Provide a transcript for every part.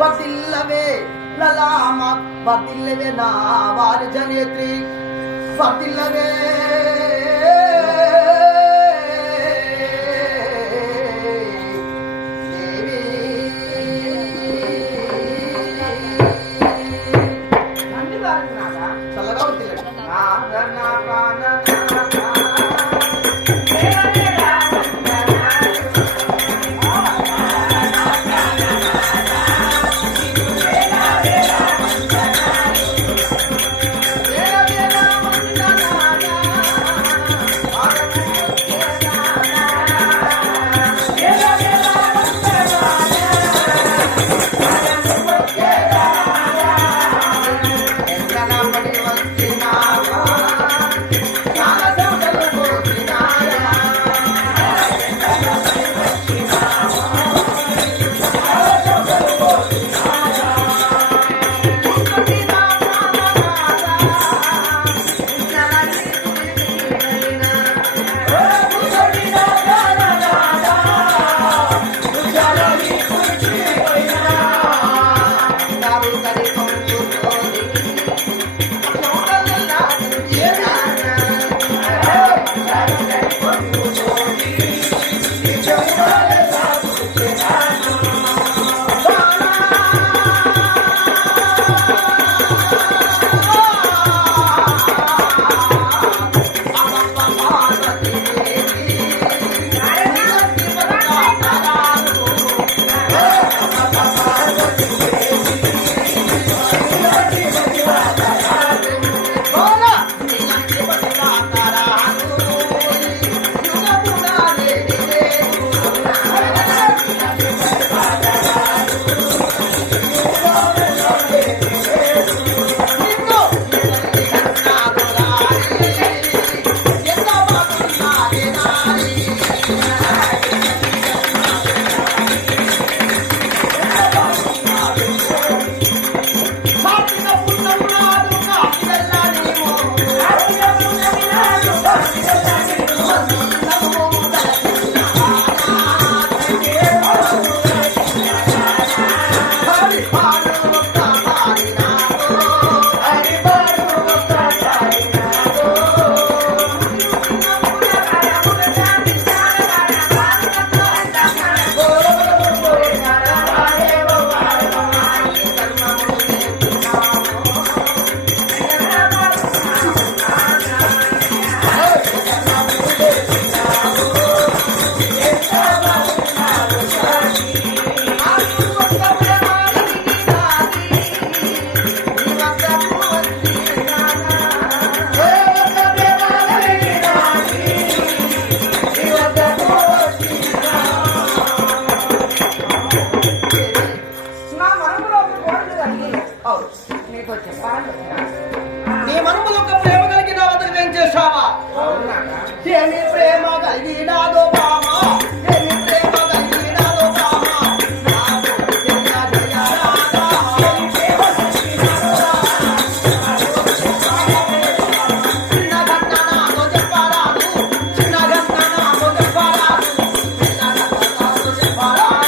వర్దిల్లవే లలామ వర్దిల్లవే నా వారి జనేత్రి వర్దిల్లవే చల్లగా నీ మనములో ఒక ప్రేమ కలిగిన వద్దకు ఏం చేశావా? ఏమి ప్రేమ కలిగినాదో బామా, ఏమి ప్రేమ కలిగినాదో బామా, చిన్న గంట నాతో చెప్పరాదు, చిన్న గంట నాతో చెప్పరాదు, చిన్న గంట నాతో చెప్పరాదు.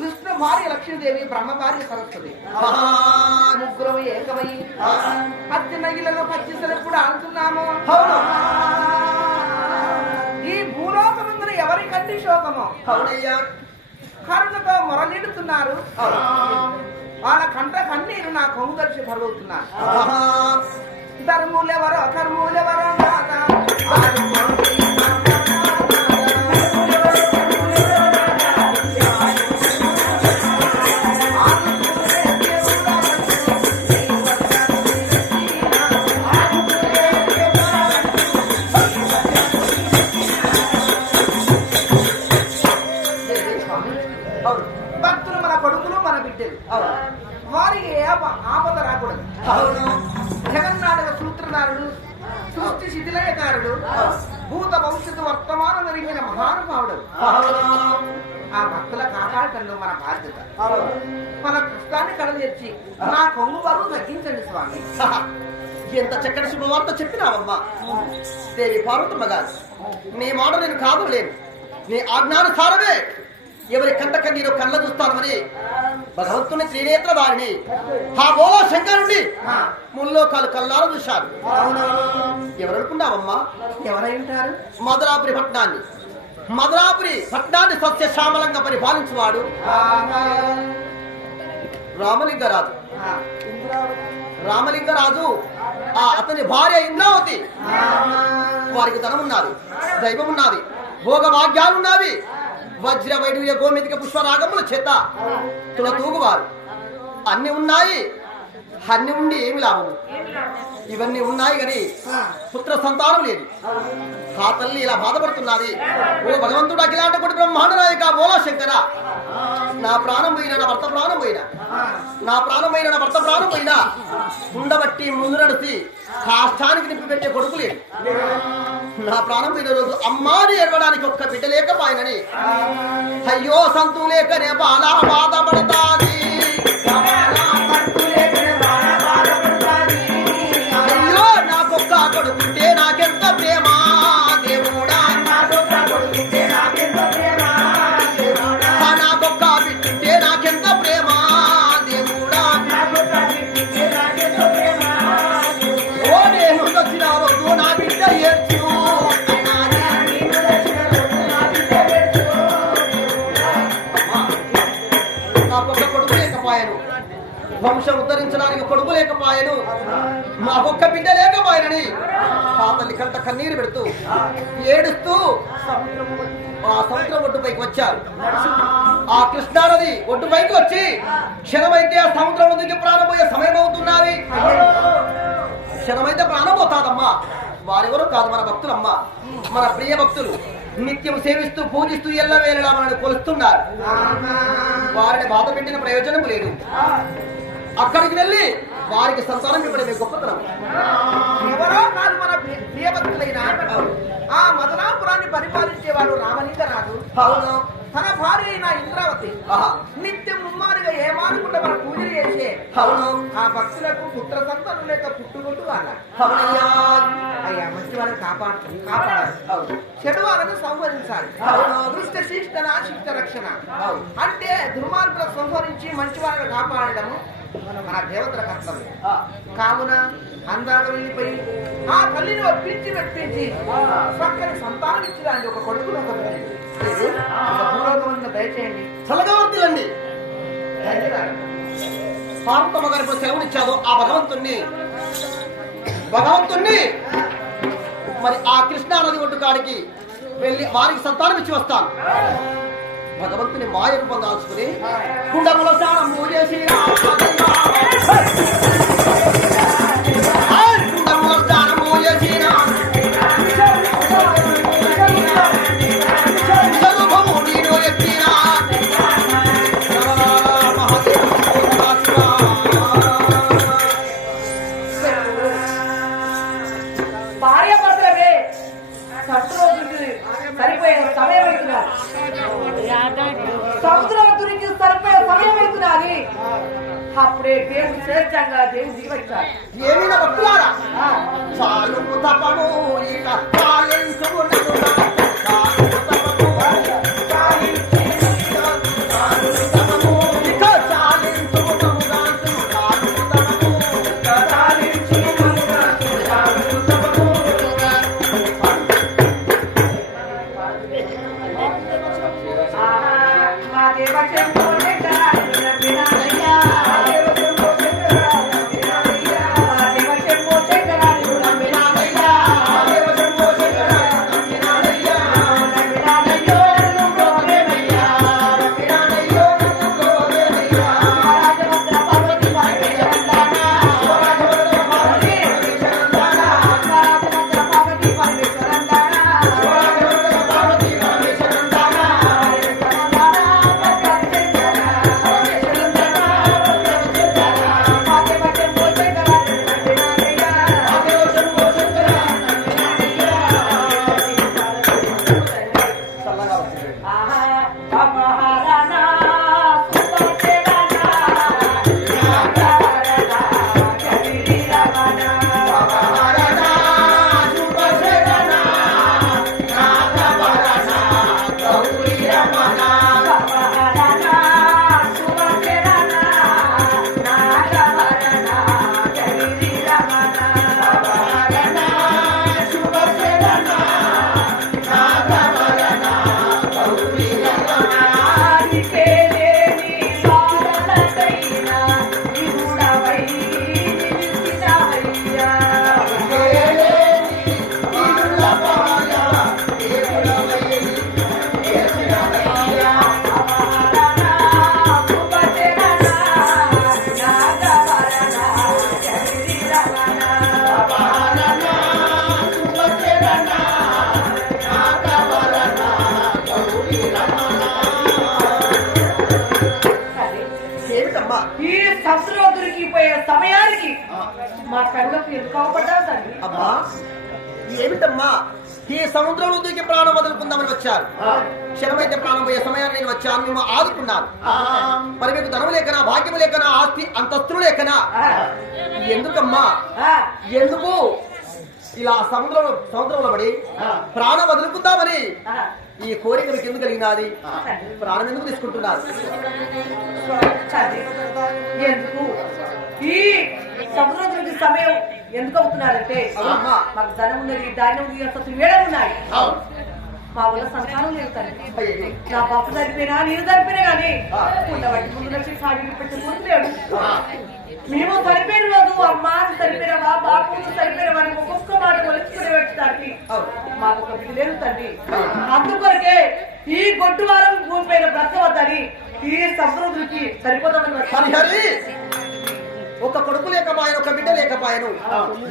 విష్ణు భార్య లక్ష్మీదేవి, బ్రహ్మ భార్య సరస్వతి, ముగ్గురు ఏకమై పచ్చి మహిళలో పచ్చిసలు ఎప్పుడు ఆడుతున్నాము. ఈ భూలోకమందున ఎవరికంటే శోకము కరుణతో మొరలిడుతున్నారు. వాళ్ళ కంట కన్నీరు నా కొంగు కలిసి పరుగుతున్నారు. ధర్ములెవరో కర్ములెవరో ఆపద రాకూడదు. జగన్నాటక సూత్రధారుడు, సృష్టి శిథిలయకారుడు, భూత భవిష్యత్తు వర్తమానం ఎరిగిన మహానుభావుడు. ఆ భక్తుల కాపాడటంలో మన బాధ్యత. మన కష్టాన్ని కడదీర్చి నా కొంగు బరువు తగ్గించండి స్వామి. ఎంత చక్కటి శుభవార్త చెప్పినావమ్మా దేవి పార్వతమ్మ గారు. నీ మాట నేను కాదులేను. నీ ఆజ్ఞానుసారమే ఎవరి కంట కన్నీరు కళ్ళ చూస్తానని భగవంతుని త్రినేత్ర వారిని ఆ బోలో శంకరుణ్ణి ముల్లోకాలు కళ్ళాలు చూశారు. ఎవరనుకున్నావమ్మా? ఎవరైంటారు? మధురాపురి పట్నాన్ని సస్యశ్యామలంగా పరిపాలించువాడు రామలింగరాజు. అతని భార్య ఇంద్రావతి. వారికి ధనం ఉన్నది, దైవం ఉన్నది, భోగ భాగ్యాలున్నవి. వజ్ర వైడూర్య గోమితిక పుష్పరాగముల చేత తులతూగువారు. అన్ని ఉన్నాయి. అన్ని ఉండి ఏమి లాభము? ఇవన్నీ ఉన్నాయి కానీ పుత్ర సంతానం లేదు. ఆ తల్లి ఇలా బాధపడుతున్నది. ఓ భగవంతుడు, అఖిలాండ కోటి బ్రహ్మాండ నాయక బోలో శంకర, నా ప్రాణం పోయినా, నా భర్త ప్రాణం పోయినా, నా భర్త ప్రాణం పోయినా ఉండబట్టి ముందు నడిచి కాష్టానికి నింపి పెట్టే కొడుకు లేడు. నా ప్రాణం పోయిన రోజు అమ్మాని ఎరవడానికి ఒక్క బిడ్డ లేకపోయినని అయ్యో సంతం లేకనే బాలా బాధపడతాది. అయ్యో నాకొక్క కొడుకుంటే నాకెంత ప్రేమ దేవుడా, నాకొక్క బిడ్డుంటే నాకెంత ప్రేమ దేవుడా. ఓ నేను వచ్చిన రోజు నా బిడ్డ ఏడ్చు, నాకొక్క కొడుకు లేకపోయాను, వంశం ఉద్ధరించడానికి కొడుకు లేకపోయాను, మాకొక్క బిడ్డ లేకపోయానని ఆ తల్లి కంట కన్నీరు పెడుతూ ఏడుస్తూ ఆ సముద్రం ఒడ్డుపైకి వచ్చారు. ఆ కృష్ణానది ఒడ్డుపైకి వచ్చి క్షణమైతే ఆ సముద్రం దిగి ప్రాణపోయే సమయం అవుతున్నది. క్షణమైతే ప్రాణపోతాదమ్మా. వారెవరూ కాదు, మన భక్తులమ్మా, మన ప్రియ భక్తులు. నిత్యం సేవిస్తూ పూజిస్తూ ఎల్లవేళలా మనల్ని కొలుస్తున్నారు. వారిని బాధ పెట్టిన ప్రయోజనం లేదు. అక్కడికి వెళ్ళి వారికి సంతానం ఇవ్వడమే గొప్పతనం. ఎవరో కాదు, మన ప్రియభక్తులైన ఆ మదనాపురాన్ని పరిపాలించేవాడు రామలింగరాజు. తన భార్య అయిన ఇంద్రావతి నిత్యం ముమ్మారుగా ఏమానుకుంటే మన పూజలు చేసే ఆ భక్తులకు పుత్ర సంతానం లేక పుట్టుకుంటూ వాళ్ళ అయ్యా మంచి వాళ్ళని కాపాడాలి, చెడు వాళ్ళని సంహరించాలి. దృష్ట శిష్టన శిష్ట రక్షణ అంటే దుర్మార్గులను సంహరించి మంచి వాళ్ళని కాపాడడము మన దేవతల కర్తవ్యం. కావున అందాక వెళ్ళిపోయి ఆ తల్లిని ఒప్పించి మెప్పించి చక్కని సంతానం ఇచ్చిరాండి. ఒక కొడుకును భూలోకమంతా దయచేయండి, చల్లగవర్తిలండి. పార్వతమ్మ గారి సెలవునిచ్చాదో ఆ భగవంతుణ్ణి మరి ఆ కృష్ణానది ఒడ్డు కాడికి వెళ్ళి వారికి సంతానం ఇచ్చి వస్తాను. భగవంతుని మాయ రూపం దాల్చుకుని కుండముల స్నానం చేసి సముద్రానికి సరిపోయే సమయం అవుతున్నది. అప్పుడే దేవుడు స్వేచ్ఛంగా దేవుడు దిగివచ్చాడు. ఏమైనా భక్తులారా చాలు తపను ఇక పోయే సమయానికి మా కళ్ళకు ఎందుకు అవపడ్డావు తండ్రి? అమ్మా ఏమిటమ్మా ఈ సముద్రంలో దూకి ప్రాణం వదులుకుందామని వచ్చారు. క్షణమైతే ప్రాణం పోయే సమయాన్ని నేను వచ్చాను, మేము ఆదుకున్నాను. మరి మీకు ధనం లేకనా, భాగ్యం లేకనా, ఆస్తి అంతస్తులు లేకనా? ఎందుకమ్మా ఎందుకు ఇలా సముద్రంలో పడి ప్రాణం వదులుకుందామని ఈ కోరిక మీకు ఎందుకు కలిగినది? ప్రాణం ఎందుకు తీసుకుంటున్నారు? ఎందుకు ఈ సముద్రం సమయం ఎందుకు అవుతున్నారంటే మాకు ధనం ఉన్నది, ధాన్యం ఉంది, అసలు వేళ ఉన్నాయి. మా వల్ల సంతానం లేదు తండ్రి. నా బాపు సరిపోయినా నేను సరిపోయినా కానీ ఉండబట్టి ముందు వచ్చి ఖాళీ పెట్టి ముందులేడు. మేము సరిపోయిన రోజు అమ్మ సరిపోయినవా, బాపు సరిపోయినవా అని ఒక్కొక్క మాట ఒలుచుకునే పెట్టడానికి మాకు ఒక లేదు తండ్రి. అందుకొరకే ఈ గొడ్డు వారం భూమి పైన బ్రతకవద్దని ఈ సముద్రుడికి సరిపోతామని ఒక కొడుకు లేకపాయను, ఒక బిడ్డ లేకపాయను.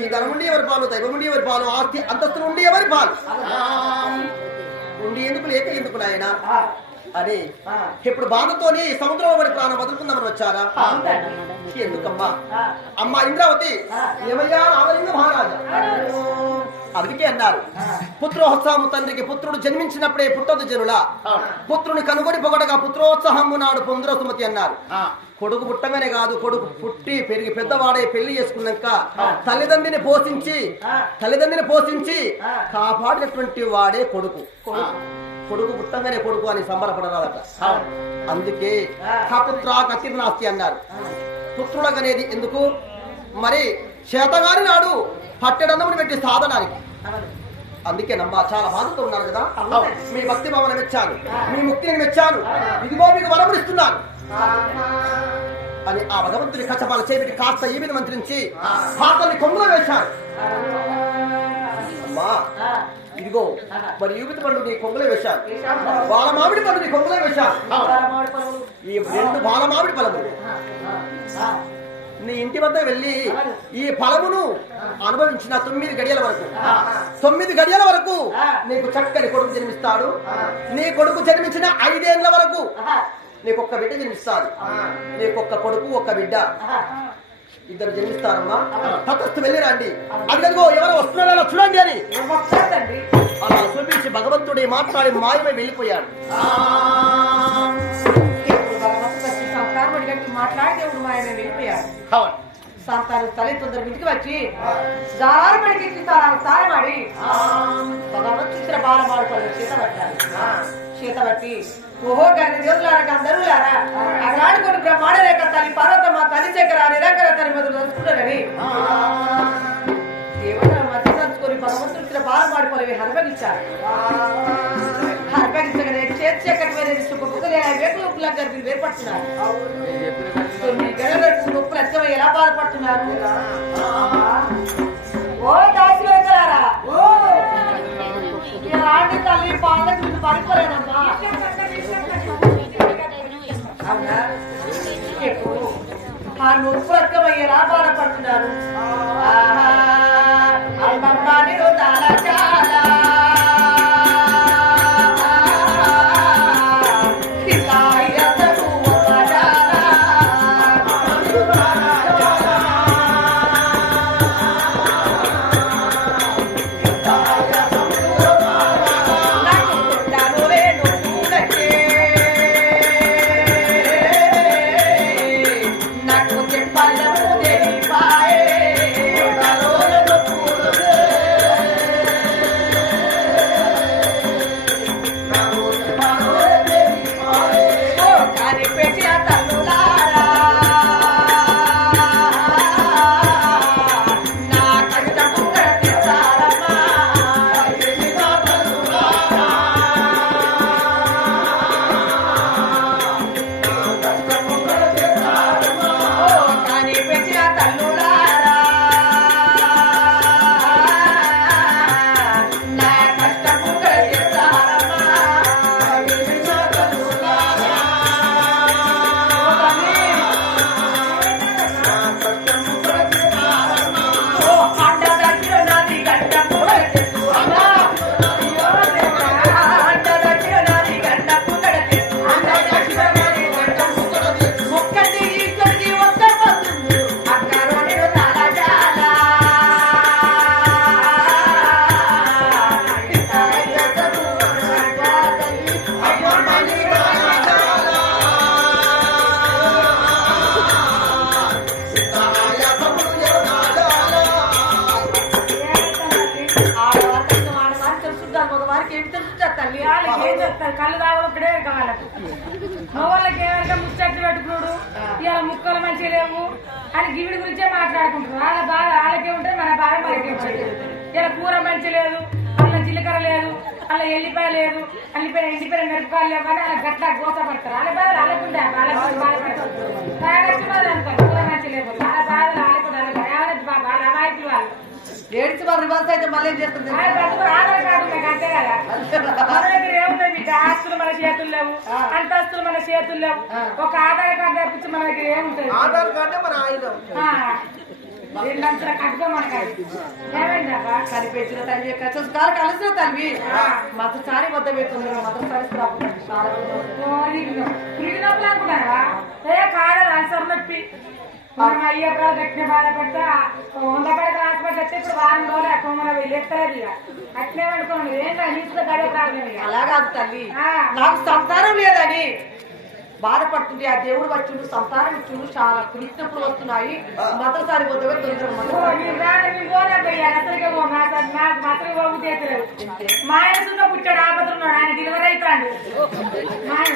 ఈ ధనం ఉండి ఎవరి పాలు, దైవం ఉండి ఎవరి పాలు, ఆస్తి అంతస్తులు ఉండి ఎవరి పాలు. ఉండి ఎందుకు లేక ఎందుకు నాయన అని ఇప్పుడు బాధతోని సముద్రం పడి ప్రాణం వదులుకుందామని వచ్చారా? ఎందుకమ్మా? అమ్మా ఇంద్రావతి ఏమయ్యా రామలింగ మహారాజా, అందుకే అన్నారు పుత్రోత్సాహము తండ్రికి పుత్రుడు జన్మించినప్పుడే పుట్టదు జనుల, పుత్రుని కనుగొని పొగడగా పుత్రోత్సాహము నాడు పొందుర సుమతి అన్నారు. కొడుకు పుట్టగానే కాదు, కొడుకు పుట్టి పెరిగి పెద్దవాడే పెళ్లి చేసుకున్నాక తల్లిదండ్రిని పోషించి కాపాడినటువంటి వాడే కొడుకు. కొడుకు పుట్టగానే కొడుకు అని సంబరపడరాదట. అందుకే కపుత్ర కతిర్నాస్తి అన్నారు. పుత్రులకనేది ఎందుకు? మరి చేతగాని నాడు పట్టెడన్నముని పెట్టి సాధనానికి. అందుకేనమ్మా చాలా బాధతో ఉన్నారు కదా. మీ భక్తి భావన మెచ్చాను, మీ ముక్తిని మెచ్చాను, ఇదిగో మీకు వరములు ఇస్తున్నాను అని ఆ భగవంతుని కచ్చపాల చేపెట్టి కాస్త ఈవిని మంత్రించి పాతల్ని కొంగులో వేశారు. అమ్మా ఇదిగో మరి యూపిత పండు నీ కొంగులో వేశారు, బాలమామిడి పండు నీ కొంగులో వేశారు. ఈ 2 బాలమామిడి ఫలములు నీ ఇంటి వద్ద వెళ్ళి ఈ ఫలమును అనుభవించిన 9 గడియల వరకు నీకు చక్కని కొడుకు జన్మిస్తాడు. నీ కొడుకు జన్మించిన 5 ఏళ్ల వరకు నీకొక్క బిడ్డ జన్మిస్తాడు. నీకొక్క కొడుకు ఒక్క బిడ్డ ఇద్దరు జన్మిస్తారమ్మా. తటస్థ వెళ్ళి రండి, అదిగో ఎవరో వస్తున్నారో చూడండి అని అలా చూపించి భగవంతుడే మాట్లాడి మాయమై వెళ్ళిపోయాడు. మాట్లాడేవుడు మాయమే వెళ్ళిపోయాడు. సంతానం తల్లి తొందర ఇంటికి వచ్చి దారుబడికి తారమాడి భగవంతుడు బాలమాడుకోవాలి చేత పట్టి ఓహో గారి దేవులారా అందరూలారా అగలాడుకొని బ్రహ్మాండ రేఖ తల్లి పార్వతమ్మ తల్లి చక్ర నిరాకర తల్లి మొదలు తెలుసుకున్నారని దేవతల మధ్య తెలుసుకొని భగవంతుడు బాలమాడుకోలేవి హర్భగించారు. హర్భగించగానే చేతి చక్కటి వేకుల గర్భిణి ఏర్పడుతున్నారు. 9 గంటల వరకు నొప్పులు అర్థమై ఎలా బాధపడుతున్నారు. ఓ దాసి వెళ్తారా రాండి తల్లి పాల గురించి పడిపోలేదమ్మా. అవునా ఎప్పుడు ఆ నొప్పులు అర్థమై ఎలా బాధపడుతున్నారు. అమ్మమ్మ నేను చాలా చాలా పల్లము దేవి పాయే ఏం చెప్తారు కళ్ళు తాగడం ఇక్కడే కావాలకు మగవాళ్ళకి ఏమైనా ముచ్చట్లు పెట్టుకున్నాడు ఇవాళ ముక్కలు మంచిగా లేవు అని గివిడి గురించే మాట్లాడుకుంటారు వాళ్ళ బాధ వాళ్ళకే ఉంటుంది మన బాధ మనకే ఉంటుంది ఇలా కూర మంచి లేదు అల్ల జీలకర్ర లేదు అల్ల ఎల్లిపాయ లేదు ఎండిపోయిన మిరపకాయలు లేవు కానీ అలా గట్ల గోస పడతారు వాళ్ళ బాధ వాళ్ళకుంటే వాళ్ళ బాధపడతారు తాగొచ్చి బాధ అంటారు కూర మంచి లేవు వాళ్ళ బాధ వాళ్ళకు వాళ్ళ అమాయకులు వాళ్ళు ఏడిచి మరి రివర్స్ అయితే మళ్ళీ ఏం చేస్తుంది ఆధార్ కార్డు ఉన్నాయి అంతే కదా మన దగ్గర ఏముంటాయి బిడ్డ ఆస్తులు మన చేతులు లేవు అంతస్తులు మన చేతులు లేవు ఒక ఆధార్ కార్డు తప్పించి మన దగ్గర ఏముంటుంది ఆధార్ కార్డే మన ఆయుధం. కట్టుకో మనకి ఏమైందా కనిపించిన తల్లి కచ్చారు కలిసిన తల్లి మతసారి వద్ద పెడుతుంది మతసారి పులిగి నొప్పులు అనుకున్నావా ఏ కాడ అల్సర్ నొప్పి అయ్యప్పుడు గట్టిన బాధపడితే 100 పడక హాస్పిటల్ వస్తే ఇప్పుడు వారం రోజులు అక్కడ వెళ్ళేస్తలేదు ఇక అట్లే అనుకోండి ఏం నీటితో గడే ప్రాబ్లం ఇక అలా కాదు తల్లి నాకు సంతానం లేదని బాధపడుతుంది ఆ దేవుడు వచ్చిండు సంతానం ఇచ్చిండు చాలా కృష్ణప్పుడు వస్తున్నాయి మతసారి వద్ద మా ఆయన సున్నా పుట్టాడు ఆపతున్నాడు ఆయన డెలివరీ అవుతాడు మా ఆయన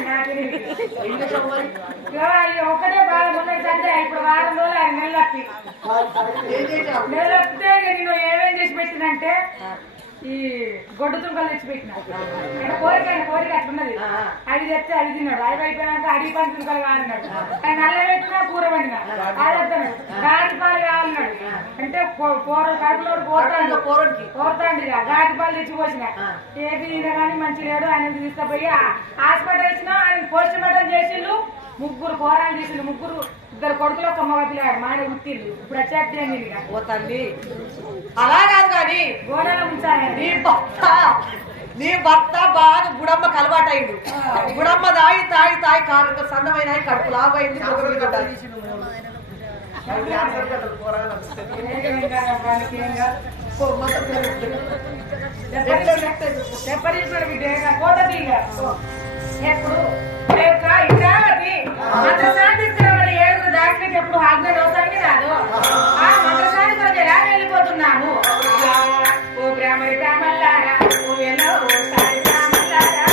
ఒకటే బాధ ఉన్నట్టు ఇప్పుడు వారం రోజులు ఆయన నెలప్పి నెలప్పితే నేను ఏమేం చేసి పెట్టినంటే ఈ గొడ్డు తుంకలు తెచ్చి పెట్టిన కోరిక అట్లున్నది అది తెచ్చి అది తిన్నాడు అది అయిపోయినాక అడిగి పని తుంకలు కావాలన్నాడు ఆయన నల్ల పెట్టినా కూర వండిన అది వస్తాడు గాడి పాలు కావాలన్నాడు అంటే కడుపులో కోరుతాండి గాడి పాలు తెచ్చి పోసిన ఏది కానీ మంచి లేడు ఆయన తీసుకుపోయి హాస్పిటల్ ఇచ్చినా ఆయన పోస్ట్ మార్టం చేసిండు ముగ్గురు కూరలు చేసిండు ముగ్గురు ఇద్దరు కొడుకులు ఒక మగపిల్లాడు మా ఆయన ఉట్టిండు ఇప్పుడు వచ్చేది ఓ తల్లి అలా కాదు కానీ గోడలో ఉంచాలి నీ భర్త బాగా గుడమ్మకు అలవాటు అయిండు గుడమ్మ తాయి కారు సన్నమైన కడుపు లాగైంది ఎప్పుడు ఇంద్రావతి మంత్రశాంతి ఏడుగురు దాటికి ఎప్పుడు ఆజ్ఞ వ్యవసాయానికి రాదు ఆ మంత్రశాంతి కొరకు ఎలా వెళ్ళిపోతున్నాము ఓ బ్రాహ్మణి బ్రాహ్మణులారా ఓ ఎలా ఓసారి బ్రాహ్మణులారా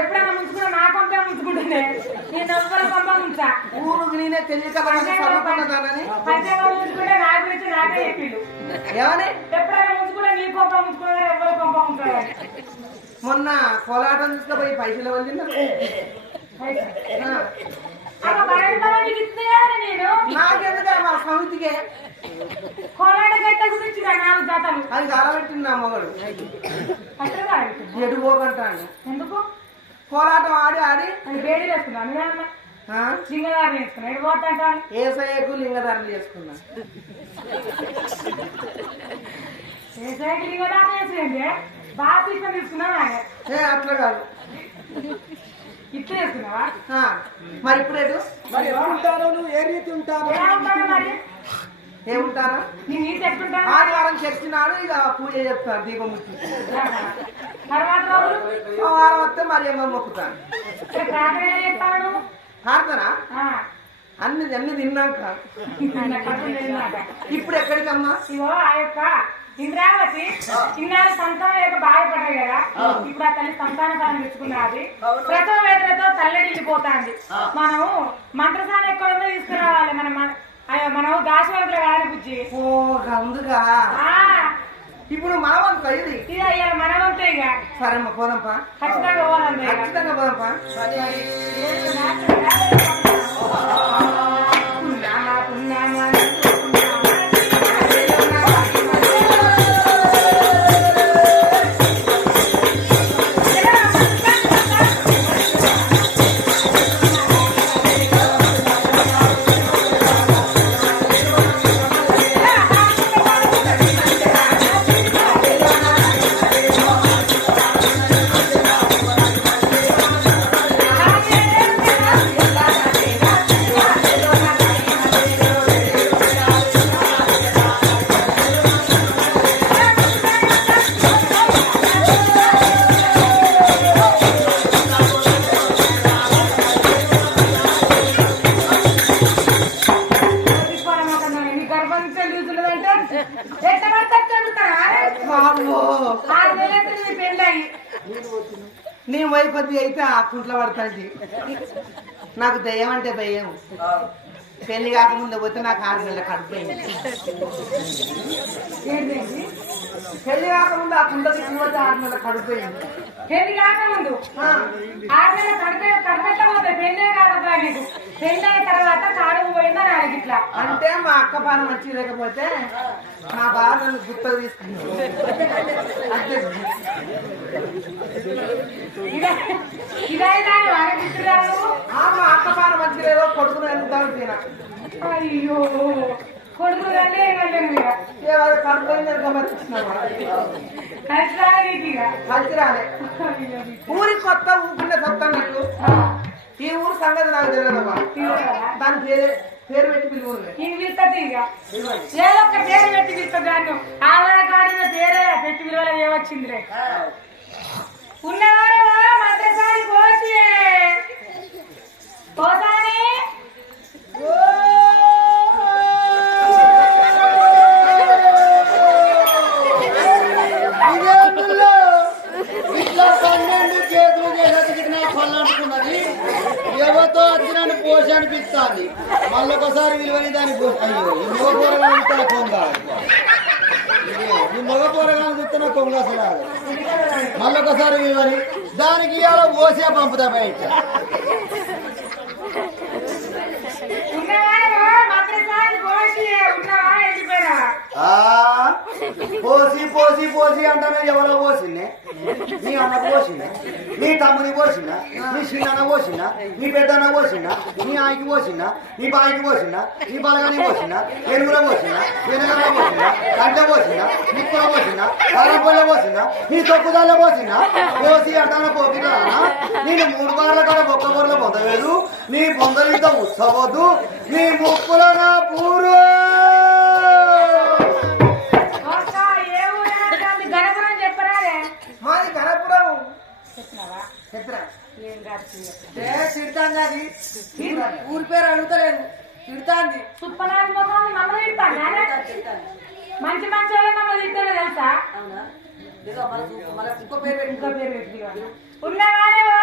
ఎప్పుడైనా ముంచుకున్నా నా కొంపే ముంచుకుంటుండే నేను నవ్వుల కొంప ముంచా ఊరు నేనే తెలియక చదువుకున్నదానని ముంచుకుంటే నా గురించి నాకే చెప్పిండు ఏమని ఎప్పుడైనా ముంచుకుంటే నీ కొంప ముంచుకున్నా ఎవరు కొంప ముంచాలి మొన్న కోలాటం తీసుకుపోయి పైసలు వదిలినారు నాకెందుకు మా సమితికే కోలాట గట్ట గురించి 4 జాతలు అది కాలబెట్టింది నా మొగడు ఎటు పోకంటాడు ఎందుకు కోలాటం ఆడి ఆడి అది వేడి వేసుకున్నాను లింగదారులు వేసుకున్నా ఎటు పోతాంటాను ఏసయ్యకు లింగధారణ చేసుకున్నా ఏసైకి లింగదారులు వేసేయండి బాగా తీసుకున్నావా అట్లా కాదు ఇప్పుడు వేసుకున్నావా మరి ఇప్పుడు ఎటు మరి ఎలా ఉంటారో నువ్వు ఏ రీతి ఉంటారో మరి ఏముంటారా నేను ఈ చెప్తుంటా ఆదివారం చర్చినాడు ఇక పూజ చెప్తాను దీపం ముట్టి తర్వాత సోమవారం వస్తే మరి ఏమో మొక్కుతాను ప్రార్థన చేస్తాను ఆడతానా అన్ని తిన్నాక ఇప్పుడు ఎక్కడికమ్మా ఇగో ఆ యొక్క ఇంద్రావతి ఇన్నాళ్ళు సంతానం యొక్క బాధపడ్డాయి కదా ఇప్పుడు ఆ తల్లి సంతాన ఫలం తెచ్చుకున్నది ప్రసవ వేదనతో తల్లడిల్లిపోతాంది మనం మంత్రసాన్ని ఎక్కడ తీసుకురావాలి మనం దాశవర్గుల కాదని బుజ్జి ఓ అందుగా ఇప్పుడు మనవంత ఇది ఇది అయ్యాలి మనమంతే ఇక సరే అమ్మ పోదాంపా ఖచ్చితంగా పోవాలంటే ఇక. ఖచ్చితంగా పోదాంపా పున్నామా, పున్నామా, నీ గర్భం చెల్లుతుందంటే ఎట్ట పడితే అట్ట అడుగుతారా? అమ్మో 6 నెలలైతే నీ పెళ్ళయి నీ వైపతి అయితే ఆ కుంట్లో పడతాంది నాకు దయ్యం అంటే భయం పెళ్లి కాకముందు పోతే నాకు 6 నెలల కడుపుయింది ఏంటి పెళ్లి కాకముందు ఆ కుండ తీసుకుపోతే 6 నెలల కడుపుయింది పెళ్లి కాకముందు 6 నెలలు కడపెట్టబోతే పెళ్ళే కాకపోతే నీకు పెళ్ళి అయిన తర్వాత కాడుకు పోయిందా నాలుగు ఇట్లా అంటే మా అక్క పాన మంచి లేకపోతే మా బావ నన్ను గుట్టలు తీసుకున్నాడు అంతే ఇదైనా అరగిస్తున్నాను. మా అక్క పాన మంచి లేదో కొడుకుని ఎందుకు తిన అయ్యో కొడుకు రండి కడుపుయింది గమనిస్తున్నాడు కలిసి రాలేదు ఇక. మంచి రాలే ఊరికి కొత్త ఊపిన కొత్త అన్నట్టు ఈ ఊరు సంగతి నాకు తెలియదమ్మా దాని పేరు పెట్టి పిలువురు ఇంక పిలుస్తుంది ఇక ఏదో ఒక పేరు పెట్టి పిలుస్తుంది దాన్ని ఆధార్ కార్డు మీద పేరే పెట్టి పిలవలే ఏమొచ్చిందిలే ఉన్నవారు మంత్రసారి కోసి పోతాని ఇట్లా 12 చేతులు చేసేది నా పళ్ళు అంటుకున్నది ఎవరితో వచ్చి నన్ను పోసి అనిపిస్తుంది మళ్ళీ ఒకసారి విలువని దాన్ని అయ్యో ఈ మగ పోరగాలు చూస్తున్న కొంగ ఈ మగ పోరగాలు చూస్తున్న కొంగ అసలు మళ్ళీ ఒకసారి విలువని దానికి ఇవాళ పోసే పంపుతా బయట ఉన్నవారు మంత్రసారి కోసి ఉన్నవా వెళ్ళిపోయినా పోసి పోసి పోసి అంటానే ఎవరో పోసిందే నీ అన్న పోసిందా నీ తమ్ముని పోసిందా నీ చిన్న పోసిందా నీ పెద్దన్న పోసిందా నీ ఆయికి పోసిందా నీ బాయికి పోసిందా నీ బలగాని పోసిందా వెనుగుల పోసిందా వెనగల పోసిందా గంట పోసిందా నిప్పుల పోసిందా కర్రపొల్ల పోసిందా నీ తొక్కుదాల్లో పోసిందా పోసి అంటాన పోకినా నేను 3 బార్ల కాడ బొక్క బొర్రలు పొందలేదు నీ పొందలితో ఉత్సవద్దు నీ ముక్కుల నా పూరు గణపురం చెప్పరాదే మాది గణపురం చెప్పినావా చెప్తా ఏం కాదు తిడతాంది అది ఊరి పేరు అడుగుతలేదు తిడతాంది సుప్పనాథ్ మొహం మమ్మల్ని తిడతాను మంచి మంచి వాళ్ళు మమ్మల్ని తిట్టాడు తెలుసా అవునా ఏదో మళ్ళీ ఇంకో పేరు పెట్టి ఇంకో పేరు పెట్టి ఉన్నవారేమో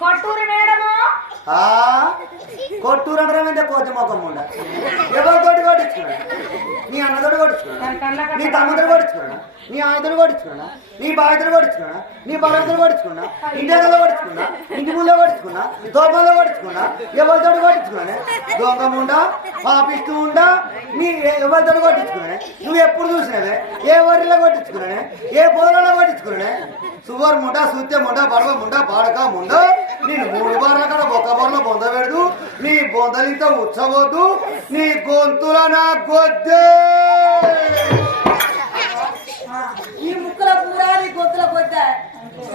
కొట్టూరి మేడము కొట్టూరు అంటే కోతి మొఖం ఉండ ఎవరితోటి కొట్టించుకున్నా నీ అన్నతోటి కొట్టించుకున్నా నీ తమ్ముడిని కొట్టించుకున్నా నీ ఆయనతోటి కొట్టించుకున్నా నీ బాధ్యతలు కొట్టించుకున్నా నీ బలతలు కొట్టించుకున్నా ఇంటిలో కొట్టించుకున్నా ఇంటి ముందులో కొట్టించుకున్నా దోపంలో కొట్టించుకున్నా ఎవరితోటి కొట్టించుకున్నా దొంగ ముండా పాపిస్తూ ఉండా నీ ఎవరితోటి కొట్టించుకున్నా నువ్వు ఎప్పుడు చూసినావే ఏ వరిలో కొట్టించుకున్నానే ఏ పొలంలో కొట్టించుకున్నానే సువర్ ముండా సూత్య ముండా బడవ ముండా బాడక ముండా నేను 3 బార్ల కాడ ఒక్క బార్లో పొందబెడదు నీ బొందలితో ఉచ్చవద్దు నీ గొంతుల నా గొద్దే ఈ ముక్కల పూరా నీ గొంతుల పొద్దా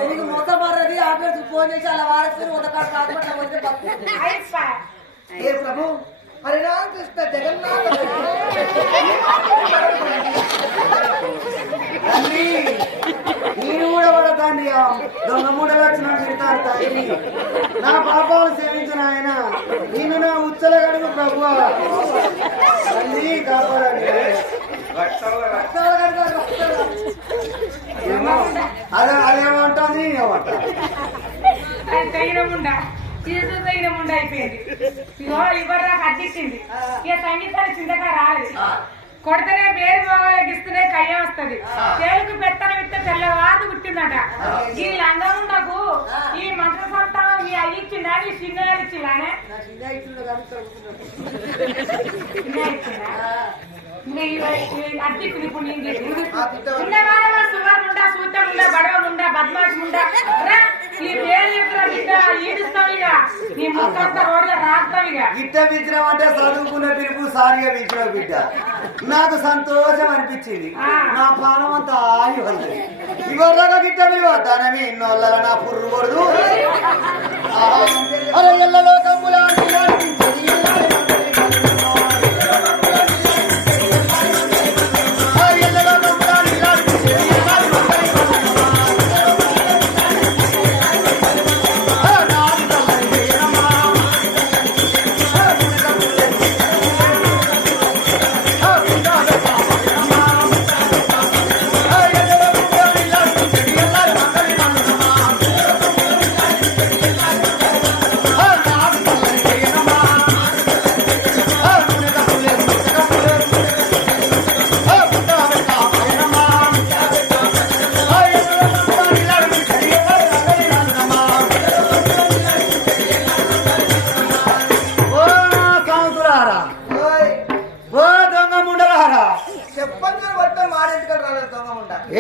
నీకు మొత్తం మారది ఆపేసి ఫోన్ చేసి అలా వారసుకుని ఉదకాడు కాకుండా పోతే బతుకుతుంది ఏ ప్రభు హరిరామకృష్ణ జగన్నాథ నేను కూడా పడతాండి దొంగ మూడలు వచ్చిన తిడతాను తల్లి నా పాపాలు సేవించిన ఆయన నేను నా ఉచ్చల గడుగు ప్రభు తల్లి కాపాడండి అదేమంటుంది నేనేమంటా తగినముండా చీజు తగినముండా అయిపోయింది ఇగో ఇవ్వరా కట్టించింది ఇక సంగీతాన్ని చింతగా రాలేదు కొడితేనే వేరు మోగలగిస్తేనే కయ్య వస్తది. తేలుకు పెత్తనం ఇస్తే తెల్లవారు పుట్టిందట. ఈ లంగం నాకు ఈ మంత్ర సంతానం మీ అయ్యిచ్చిందా నీ చిన్న ఇచ్చిందానే అద్దెకు ఇప్పుడు నేను ఉన్నవాడే సువర్ ఉండా సూత్రం ఉండా బడవ ఉండా బద్మాష్ ఉండా ఈ పేరు చెప్పిన బిడ్డ ఈడుస్తాం ఇక నీ ముఖంతా రోడ్ల రాస్తాం ఇక. గిట్ట పిలిచినావు అంటే చదువుకున్న పిలుపు సారిగా పిలిచినావు బిడ్డ. నాకు సంతోషం అనిపించింది. నా ప్రాణం అంతా ఆగి ఉంది. ఇవరగా గిట్ట పిలువద్దానని ఇన్నోళ్ళ నా పుర్రు కొడుదు అరలో కమ్ములా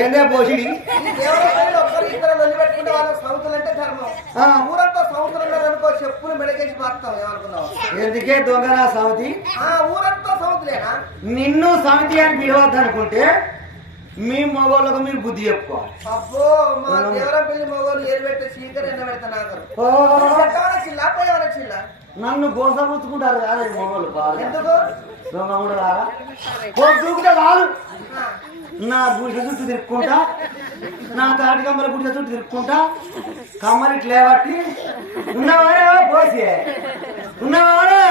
ఏందే పోషిడి ఒక్కరు ఇద్దరు వెళ్ళి పెట్టుకుంటే వాళ్ళకి సౌతులు అంటే ధర్మం. ఊరంతా సౌతులు ఉన్నారనుకో చెప్పులు మెడకేసి పారుతాం. ఏమనుకున్నావు? ఎందుకే దొంగనా సమితి? ఊరంతా సౌతులేనా? నిన్ను సమితి అని పిలవద్దు అనుకుంటే మీ మగవాళ్ళకు మీరు బుద్ధి చెప్పుకోవాలి. అబ్బో మా దేవరం పెళ్లి మగవాళ్ళు ఏరు పెట్టే చీకరు ఎండ పెడతారు. చిల్లా పోయేవాళ్ళ చిల్లా నన్ను గోసపుచ్చుకుంటారు కాదు మగవాళ్ళు బాగా. ఎందుకు దొంగ కూడా రారా దూకుతే వాళ్ళు నా గుడిస చుట్టూ తిరుక్కుంటా, నా తాటి కమ్మల గుడిస చుట్టూ తిరుక్కుంటా కమ్మలు ఇట్లేబట్టి ఉన్నవాడే పోసి ఉన్నవాడే